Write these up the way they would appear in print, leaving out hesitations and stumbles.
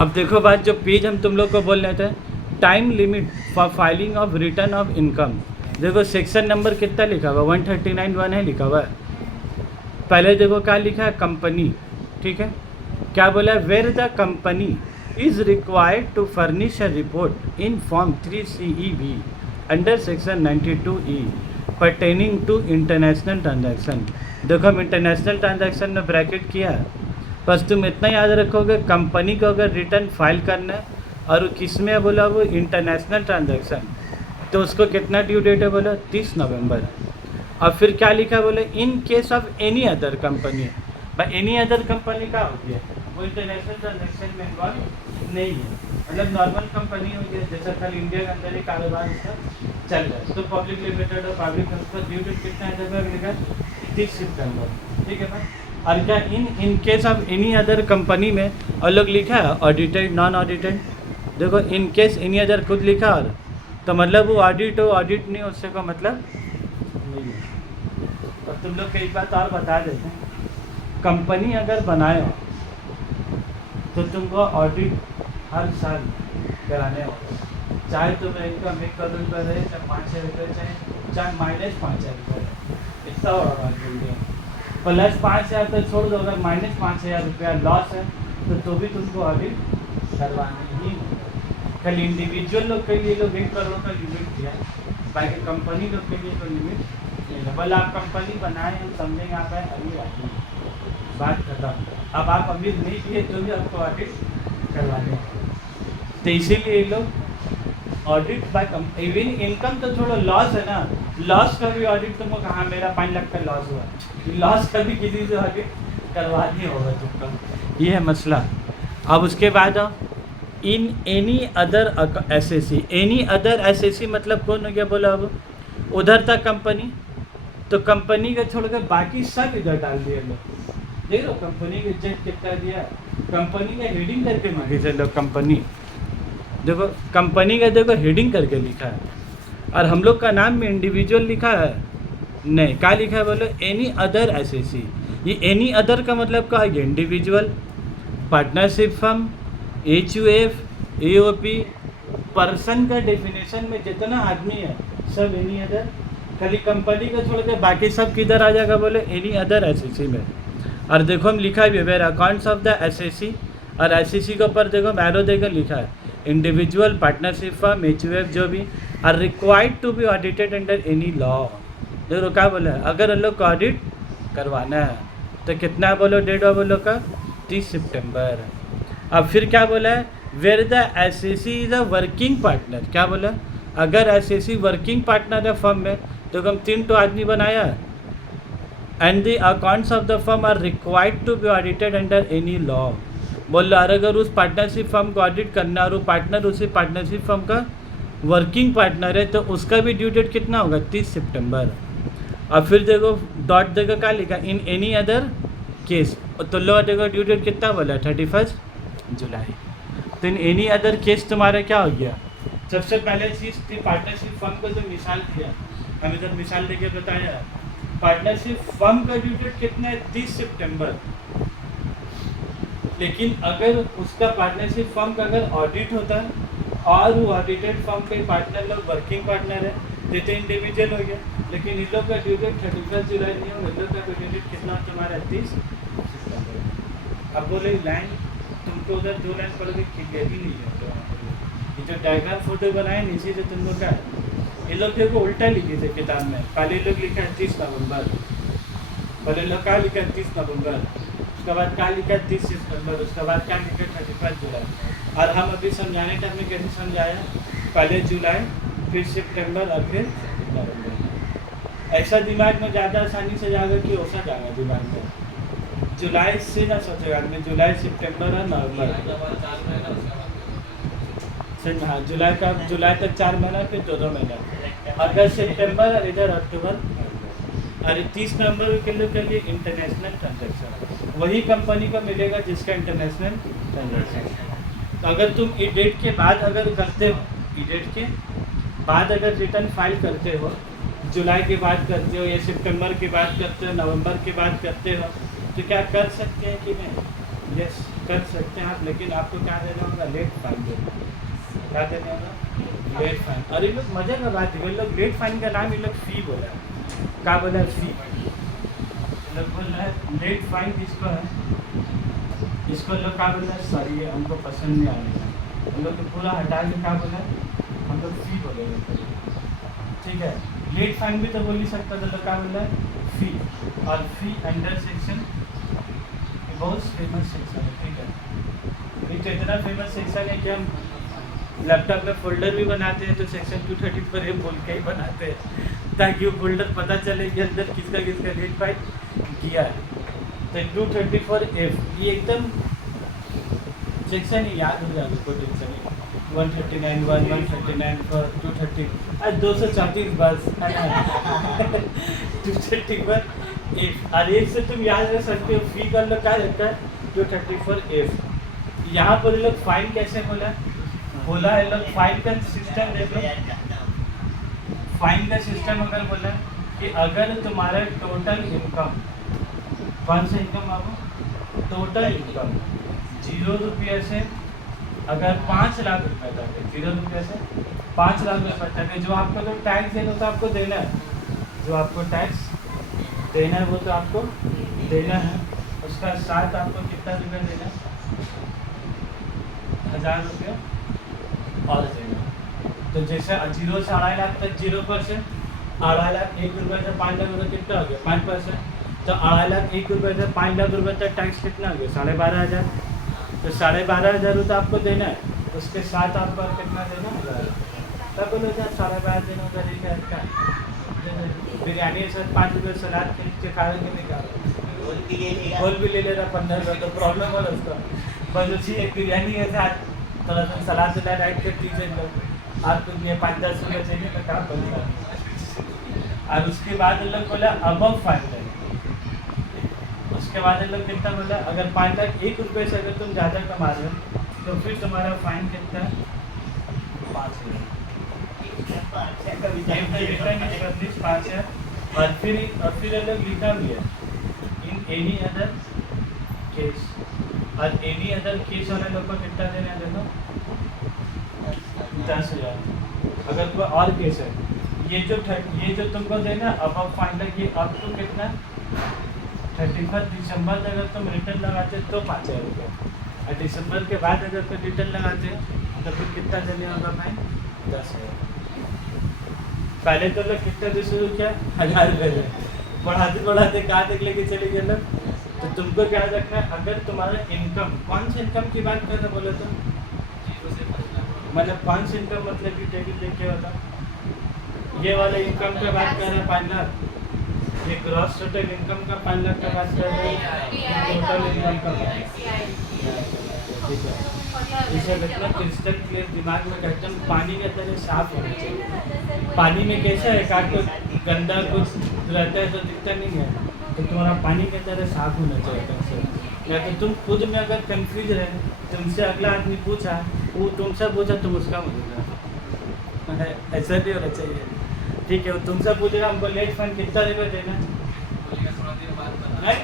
अब देखो बात, जो पेज हम तुम लोग को बोल रहे थे, time limit for filing of return of income. देखो सेक्शन नंबर कितना लिखा हुआ, 139(1) है लिखा हुआ है। पहले देखो क्या लिखा है, कंपनी, ठीक है। क्या बोला है, where the company is required to furnish a report in form 3CEB under section 92E pertaining to international transaction. देखो हम इंटरनेशनल ट्रांजैक्शन में ब्रैकेट किया है, बस तुम इतना याद रखोगे, कंपनी को अगर रिटर्न फाइल करना है और किस में है बोला, वो इंटरनेशनल ट्रांजैक्शन, तो उसको कितना ड्यू डेट है बोला, 30 नवंबर। और फिर क्या लिखा है बोले, in case of any other company. भाई एनी अदर कंपनी का हो गया, वो इंटरनेशनल ट्रांजैक्शन में इन्वॉल्व नहीं है, मतलब नॉर्मल कंपनी हो गया, जैसा कल इंडिया के अंदर ही कारोबार उसका चल रहा है। तो पब्लिक लिमिटेड और पब्लिक ट्रांसफर ड्यू डेट कितना है, जब लिखा 30 सितंबर, ठीक है भाई। और क्या in case of any other company में और लोग लिखा है ऑडिटेड नॉन ऑडिटेड। देखो इन केस एनी अदर खुद लिखा, और तो मतलब वो ऑडिट हो ऑडिट नहीं, उससे को मतलब नहीं है। और तुम लोग एक बात और बता देते हैं, कंपनी अगर बनाए हो तो तुमको ऑडिट हर साल कराने होगा, चाहे तुम इनकम 1 करोड़ रुपये रहे, चाहे 5,000 रुपये, चाहे -5,000 रुपये रहे, इतना होगा प्लस 5,000 तो छोड़ दो, अगर -5,000 रुपया लॉस है तो भी तुमको ऑडिट करवानी ही होगा। कल इंडिविजुअल लोग के लिए लोग 1 करोड़ का लिमिट दिया, बाकी कंपनी लोग के लिए तो लिमिट नहीं है। बोला आप कंपनी बनाए, हम समझेंगे आप है अमीर आदमी, बात खत्म। अब आप अमीर नहीं किए तो भी आपको ऑडिट करवाने, तो इसीलिए ये लोग ऑडिट बाय इवन इनकम तो छोड़ो, लॉस है ना, लॉस का भी ऑडिट तुमको कहाँ, मेरा 5 लाख का लॉस हुआ, लॉस का भी किसी से ऑडिट करवानी होगा तुमको, ये है मसला। अब उसके बाद in any other SAC, any other SAC मतलब कौन हो गया बोला, अब उधर था कंपनी, तो कंपनी का छोड़ कर बाकी सब इधर डाल दिया लोग। देख लो कंपनी का जेट कितना दिया, कंपनी का हेडिंग करके मांगे चलो कंपनी, देखो कंपनी का देखो हेडिंग करके लिखा है, और हम लोग का नाम में इंडिविजुअल लिखा है नहीं, क्या लिखा है बोलो, एनी अदर SAC। ये एनी अदर का मतलब क्या है, individual, partnership firm, HUF, AOP, person का डेफिनेशन में जितना आदमी है सब एनी अदर, खाली कंपनी को छोड़ के बाकी सब किधर आ जाएगा बोले, एनी अदर SAC में। और देखो हम लिखा है where accounts of the SAC, और SAC के ऊपर देखो एरो देकर लिखा है इंडिविजुअल, पार्टनरशिप फर्म, HUF जो भी are required to be audited under any law. देखो क्या बोला है, अगर हम लोग को ऑडिट करवाना है तो कितना बोलो डेट ऑफ बोलो का 30 सितंबर। अब फिर क्या बोला है, where the SAC is a working partner. क्या बोला, अगर SAC वर्किंग पार्टनर है फर्म में, तो हम 3 तो आदमी बनाया है, and the accounts of the firm are required to be audited under any law. बोल रहा अगर उस पार्टनरशिप फर्म को ऑडिट करना और वो पार्टनर उसी पार्टनरशिप फर्म का वर्किंग पार्टनर है, तो उसका भी ड्यू डेट कितना होगा, 30 सितंबर। और फिर देखो डॉट देखो क्या लिखा, इन एनी अदर केस, तो लो देखो ड्यू डेट कितना बोला, 31 जुलाई। तो इन एनी अदर केस तुम्हारा क्या हो गया, सबसे पहले चीज़ थी पार्टनरशिप फर्म को जो मिसाल दिया, हमें जब मिसाल देके बताया, पार्टनरशिप फर्म का ड्यू डेट कितना है, 30 सितंबर। लेकिन अगर उसका पार्टनरशिप फर्म का अगर ऑडिट होता है और वो ऑडिटेड फर्म के पार्टनर लोग वर्किंग पार्टनर है, तो इंडिविजुअल हो गया। लेकिन इन लोग का ड्यू डेट 31 जुलाई नहीं होगा, इन लोग का ड्यू डेट कितना तुम्हारा 30 सितंबर। अब बोले लाइन तुमको उधर 2 लाइन पढ़ के क्लियर ही नहीं है, तो ये जो डायग्राम फोटो बनाए नीचे से तुम लोग का, ये लोग देखो उल्टा लिखे थे किताब में, पहले लोग लिखा है 30 नवंबर, पहले लोग क्या लिखा है 30 नवंबर, उसके बाद क्या लिखा है 30 सितंबर, उसके बाद क्या लिखा है 31 जुलाई। और हम अभी समझाने टाइम में कैसे समझाया, पहले जुलाई, फिर सितंबर और फिर नवंबर। ऐसा दिमाग में ज़्यादा आसानी से जाएगा कि वैसा जाएगा दिमाग में, जुलाई से ना सोचेगा आदमी, जुलाई सितंबर और नवंबर, हाँ जुलाई तक 4 महीना, फिर 2 महीना, अगस्त सितंबर और इधर अक्टूबर। अरे 30 नवंबर के लिए इंटरनेशनल ट्रांजैक्शन वही कंपनी को मिलेगा जिसका इंटरनेशनल ट्रांजैक्शन। तो अगर तुम ई डेट के बाद अगर करते हो, ई डेट के बाद अगर रिटर्न फाइल करते हो, जुलाई के बाद करते हो या सितंबर के बाद करते हो, नवंबर के बाद करते हो, तो क्या कर सकते हैं कि नहीं, यस कर सकते हैं आप, लेकिन आपको क्या देना होगा, लेट फाइन देना होगा। क्या देना होगा, लेट फाइन। और ये लोग मजे का बात है, ये लोग लेट फाइन का नाम ये लोग फी बोला है। क्या बोला है, फी। ये लोग बोल रहा है लेट फाइन किसको है, इसको लोग क्या बोल रहे हैं, सॉरी ये हमको पसंद नहीं आ रहा है, हम लोग को पूरा हटा के क्या बोला, हम लोग फी बोलेंगे। ठीक है, लेट फाइन भी तो बोल ही सकता था, तो क्या बोल रहा है, फी। और फी अंडर सेक्शन, बहुत फेमस सेक्शन है। ठीक है, ये इतना फेमस सेक्शन है कि हम लैपटॉप में फोल्डर भी बनाते हैं तो सेक्शन 230 पर ये बोल के ही बनाते हैं, ताकि वो फोल्डर पता चले कि अंदर किसका किसका लेट फाइन किया है। तो 234F ये एकदम सेक्शन ही याद हो जाएगा, कोई टेंशन नहीं। 139(1), 139(4), 230 आज 234 बस 234F। और एक से तुम याद रख सकते हो, फी का लोग क्या रहता है 234F। यहाँ पर लोग फाइन कैसे बोला है लोग, फाइन का सिस्टम देखो, फाइन का सिस्टम अगर बोला कि अगर तुम्हारा टोटल इनकम, कौन सा इनकम बाबू, टोटल इनकम 0 रुपये से अगर 5 लाख रुपये तक है, 0 रुपये से 5 लाख रुपये तक है, जो आपको तो टैक्स देना तो आपको देना है, जो आपको टैक्स देना है वो तो आपको देना है। उसका साथ आपको कितना रुपये देना है, 1000 रुपये और देना। तो जैसे 0 से 2.5 लाख तक 0%, 2.5 लाख 1 रुपये से 5 लाख रुपये कितना हो गया, 5%। तो 2.5 लाख 1 रुपये से 5 लाख रुपये तक टैक्स कितना हो गया, 12,500। तो 12,500 रुपये आपको देना है, उसके साथ आपको कितना देना है, तब बोलो सर 12,500 देना होगा, ठीक है। क्या बिरयानी के साथ 5 रुपये सलाद खरीद के खा रहे नहीं, खा गोल भी ले ले रहा 15 रुपये, तो प्रॉब्लम हो रहा उसका। बस उसी एक बिरयानी के साथ थोड़ा सा सलाद सलाद ऐड कर दीजिए लोग, आपको 5-10 रुपये चाहिए तो काम बनता है। और उसके बाद लोग बोला अबव 5 लाख, उसके बाद लोग कितना बोला, अगर 5 लाख 1 रुपये से अगर तुम ज़्यादा कमा रहे हो तो फिर तुम्हारा फाइन कितना है, 5 लाख। और फिर अलग लिखा भी है इन एनी अदर केस, और एनी अदर केस वाले लोग को कितना देना है, देखो 10,000। अगर कोई और केस है, ये जो तुमको देना अबव 5 लाख, ये अब तो कितना 31 दिसंबर तक अगर तुम रिटर्न लगाते तो 5,000 रुपये, और दिसंबर के बाद अगर कोई रिटर्न लगाते तो फिर कितना देने होगा फाइन, 10,000। पहले तो लोग कितना दे शुरू किया, 1,000 रुपये, बढ़ाते बढ़ाते कहाँ तक लेके चले गए लोग। तो तुमको क्या रखना है, अगर तुम्हारा इनकम, कौन सा इनकम की बात कर रहे बोले तो, मतलब कौन सा इनकम, मतलब कि टेबल देख के बता, ये वाला इनकम का बात कर रहे हैं 5 लाख, ये ग्रॉस टोटल इनकम का 5 लाख का बात कर रहे हैं, टोटल इनकम का। ठीक है, इसे रखना क्रिस्टल क्लियर दिमाग में, एकदम पानी की तरह साफ होना चाहिए। पानी में कैसा है, का तो गंदा कुछ रहता है तो दिखता नहीं है, तो तुम्हारा पानी की तरह साफ होना चाहिए एकदम से। या तो तुम खुद में अगर कंफ्यूज रहे, तुमसे अगला आदमी पूछा, वो तुमसे पूछा तुम उसका बोलेगा, ऐसा नहीं होना चाहिए। ठीक है, वो तुमसे पूछेगा हमको लेट फंड कितना रुपये देना, नहीं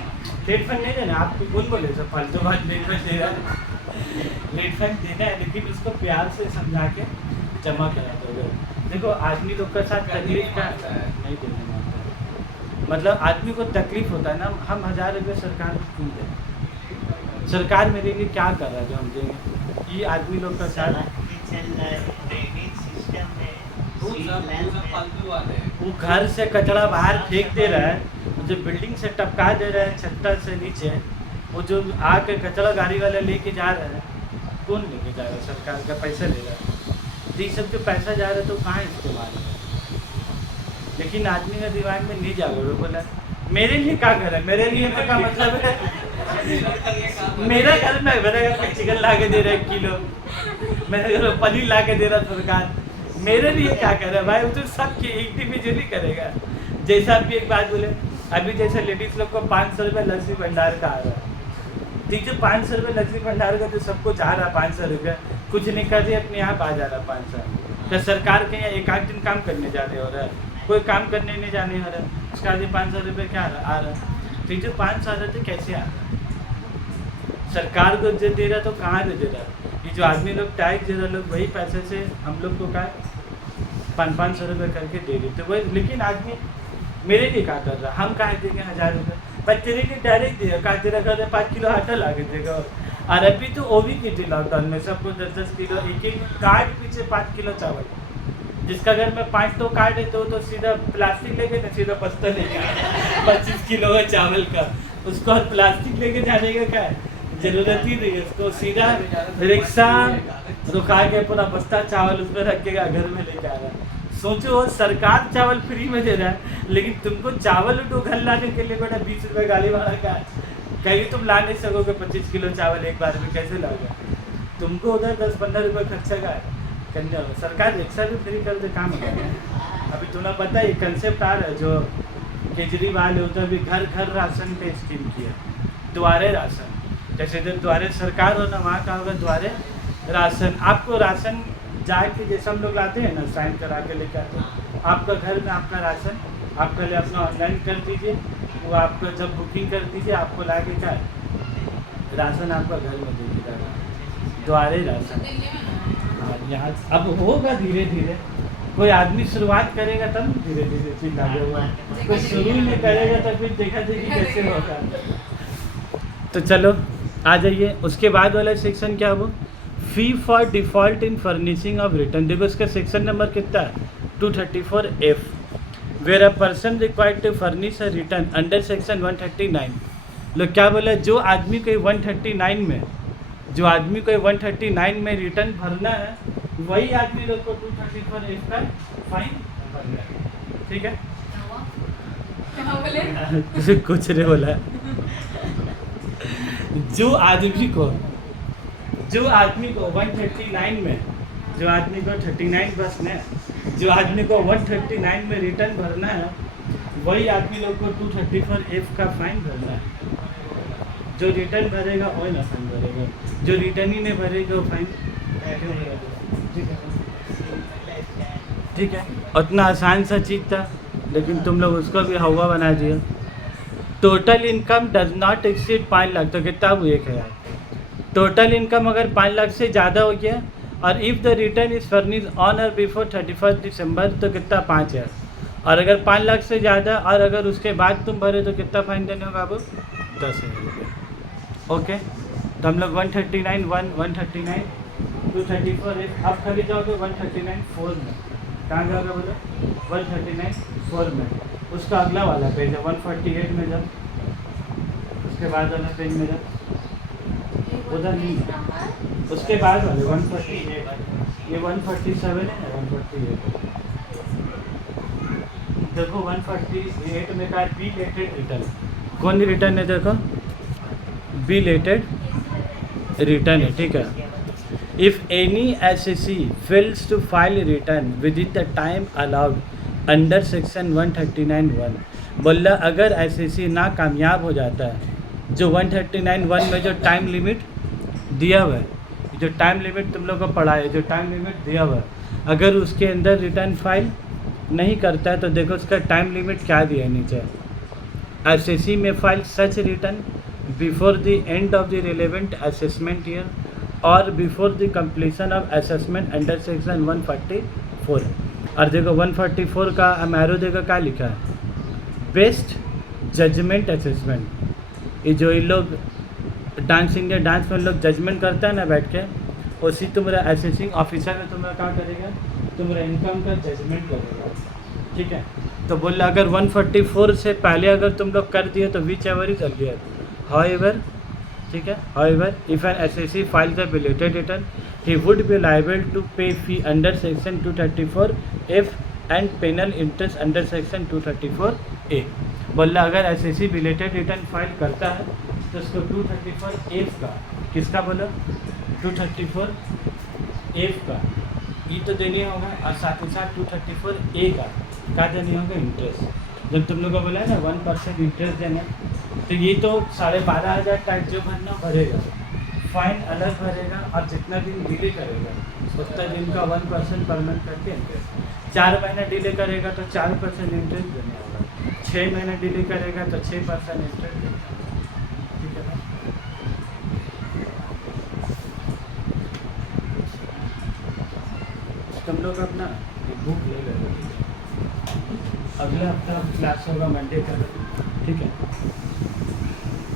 लेट फंड नहीं देना, आपको कौन बोले सब फालतू बात, लेट फंड दे रहा है, लेट फंड देना है, लेकिन उसको प्यार से समझा के जमा करा दो। देखो आदमी लोग के साथ तकलीफ का नहीं देना होता है, मतलब आदमी को तकलीफ होता है ना, हम 1,000 रुपये सरकार को क्यों दें, सरकार मेरे लिए क्या कर रहा है जो हम देंगे, ये आदमी लोग का साथ वो घर से कचरा बाहर फेंक दे रहा है, जो बिल्डिंग से टपका दे रहा है छत्ता से नीचे, वो जो आके कचरा गाड़ी वाला लेके जा रहा है, कौन लेके जा रहा है, सरकार का पैसा ले रहा है, तो ये सब जो पैसा जा रहा है तो कहाँ इस्तेमाल है। लेकिन आदमी का दिमाग में नहीं जाएगा, वो बोला मेरे लिए क्या कर रहा है, मेरे लिए का मतलब है मेरा घर में, मेरे घर में चिकन ला के दे रहा है 1 किलो, मेरे घर में पनीर ला के दे रहा सरकार, मेरे लिए क्या कर रहा है भाई, वो तो सबके इंडिविजुअली करेगा। जैसा आप एक बात बोले, अभी जैसे लेडीज़ लोग को 500 रुपये लक्ष्मी भंडार का आ रहा है, ठीक है 500 रुपये लक्ष्मी भंडार का तो सबको जा रहा है 500 रुपये, कुछ नहीं कर रही अपने आप आ जा रहा 500। क्या सरकार के यहाँ 1-8 दिन काम करने जा रहे हो रहा है, कोई काम करने नहीं जाने हो रहा है, उसका आज 500 रुपये क्या आ रहा है, ठीक है 500 आ रहे थे कैसे आ रहा है, सरकार को जो दे रहा तो कहाँ से दे रहा? ये जो आदमी लोग टैक्स दे रहे लोग वही पैसे से हम लोग को क्या 500 रुपये करके दे देते वही। लेकिन आदमी मेरे लिए क्या कर रहा, हम कहाँ देंगे 1000 रुपये? पर तेरे लिए डायरेक्ट देगा, कहा तेरा घर 5 किलो आटा ला के देगा। और अभी तो वो भी की थी लॉकडाउन में सबको 10-10 किलो एक कार्ड पीछे 5 किलो चावल। जिसका घर में 5 तो कार्ड है तो सीधा प्लास्टिक लेके ना सीधा बस्ता लेके 25 किलो का चावल का, उसको और प्लास्टिक लेके जाने का क्या है, जरूरत ही नहीं है। उसको सीधा रिक्शा रुका के पूरा बस्ता चावल उसमें रखेगा, घर में लेके आ रहा है। सोचो सरकार चावल फ्री में दे रहा है, लेकिन तुमको चावल उठो घर लाने के लिए बेटा 20 रुपये गाड़ी भाड़ा का है। कहीं तुम ला नहीं सकोगे 25 किलो चावल एक बार में, कैसे लाओगे? तुमको उधर 10-15 रुपये खर्चा का है। सरकार रिक्शा भी फ्री कर दे, काम होता है। अभी तुम्हें पता है कंसेप्ट आ रहा है जो केजरीवाल है उधर भी घर घर राशन का स्कीम किया, द्वारे राशन। जैसे इधर द्वारे सरकार हो ना, वहाँ का होगा द्वारे राशन। आपको राशन जाके जैसे हम लोग लाते हैं ना, साइन करा के लेके आते हैं, आपका घर में आपका राशन आपका लिए अपना ऑनलाइन कर दीजिए, वो आपको जब बुकिंग कर दीजिए आपको ला के क्या राशन आपका घर में दे दीजिएगा, द्वारे राशन। हाँ, यहाँ अब होगा धीरे धीरे, कोई आदमी शुरुआत करेगा तब धीरे धीरे चीज लागू होगा, कोई शुरू ही नहीं करेगा तो फिर देखा देखी कैसे होगा। तो चलो आ जाइए, उसके बाद वाला सेक्शन क्या वो fee for default in furnishing of return. देखो इसका सेक्शन नंबर कितना है 234F, where a person required to furnish a return under section 139। लोग क्या बोला, जो आदमी को 139 में जो आदमी को 139 में रिटर्न भरना है वही आदमी लोग को 234F का फाइन भरना है। ठीक है, कुछ नहीं बोला। जो आदमी को 139 में जो आदमी को 39 बस में जो आदमी को 139 में रिटर्न भरना है वही आदमी लोग को 234F का फाइन भरना है। जो रिटर्न भरेगा वही ना फाइन भरेगा, जो रिटर्न ही नहीं भरेगा वो फाइन। ठीक है, उतना आसान सा चीज़ था लेकिन तुम लोग उसको भी हवा बना दिया। Total income does not exceed 5 lakh, तो कितना हुआ 1000। टोटल इनकम अगर 5 लाख से ज़्यादा हो गया और if the return is furnish on और बिफोर 31 दिसंबर तो कितना 5000। और अगर 5 लाख से ज़्यादा और अगर उसके बाद तुम भरे तो कितना फाइन देने होगा अब 10,000 रुपये। ओके, तो हम लोग 139 234 अब खरीद जाओगे 139(4) में। कहाँ जाओगे बोलो 139(4) में। उसका अगला वाला पेज है 148 में जब, उसके बाद वाला पेज में जब उधर नहीं है, उसके बाद वाले 148, ये 147 है 148। देखो 148 में का बी लेटेड रिटर्न, कौन रिटर्न है देखो बी लेटेड रिटर्न है। ठीक है, if any assessee fails to file return within the time allowed under section 139(1), बोला अगर एसएससी ना कामयाब हो जाता है जो 139(1) में जो टाइम लिमिट दिया हुआ है, जो टाइम लिमिट तुम लोग को पढ़ा है, जो टाइम लिमिट दिया हुआ है, अगर उसके अंदर रिटर्न फाइल नहीं करता है तो देखो उसका टाइम लिमिट क्या दिया है नीचे, एसएससी में file such return before the end of the relevant assessment year और before the completion of assessment under section 144। और देखो 144 का एरो देखो क्या लिखा है, बेस्ट जजमेंट असेसमेंट। ये जो इन लोग डांस इंडिया डांस में लोग जजमेंट करता है ना बैठ के, उसी तुम्हारा असेसिंग ऑफिसर में तुम्हारा क्या करेगा, तुम्हारा इनकम का जजमेंट करेगा। ठीक है, तो बोल रहा अगर 144 से पहले अगर तुम लोग कर दिए तो whichever is earlier, however. ठीक है, however if an assessee file the belated return he would be liable to pay fee under section 234F and penal interest under section 234A। बोल रहा अगर एसएससी बिलेटेड रिटर्न फाइल करता है तो उसको 234F का, किसका बोलो 234F का ये तो देनी होगा, और साथ ही साथ 234A का क्या देनी होगा, इंटरेस्ट। जब तुम लोग को बोला है ना 1% इंटरेस्ट देना, तो ये तो 12,500 टैक्स जो भरना भरेगा, फाइन अलग भरेगा, और जितना दिन डिले करेगा उतना दिन का 1% पर मंथ करके इंटरेस्ट। 4 महीना डिले करेगा तो 4% इंटरेस्ट देना होगा, 6 महीना डिले करेगा तो 6% इंटरेस्ट देना होगा। ठीक है ना, तुम लोग अपना एक बुक ले लो, अगला हफ्ता क्लास होगा मंडे का, ठीक है।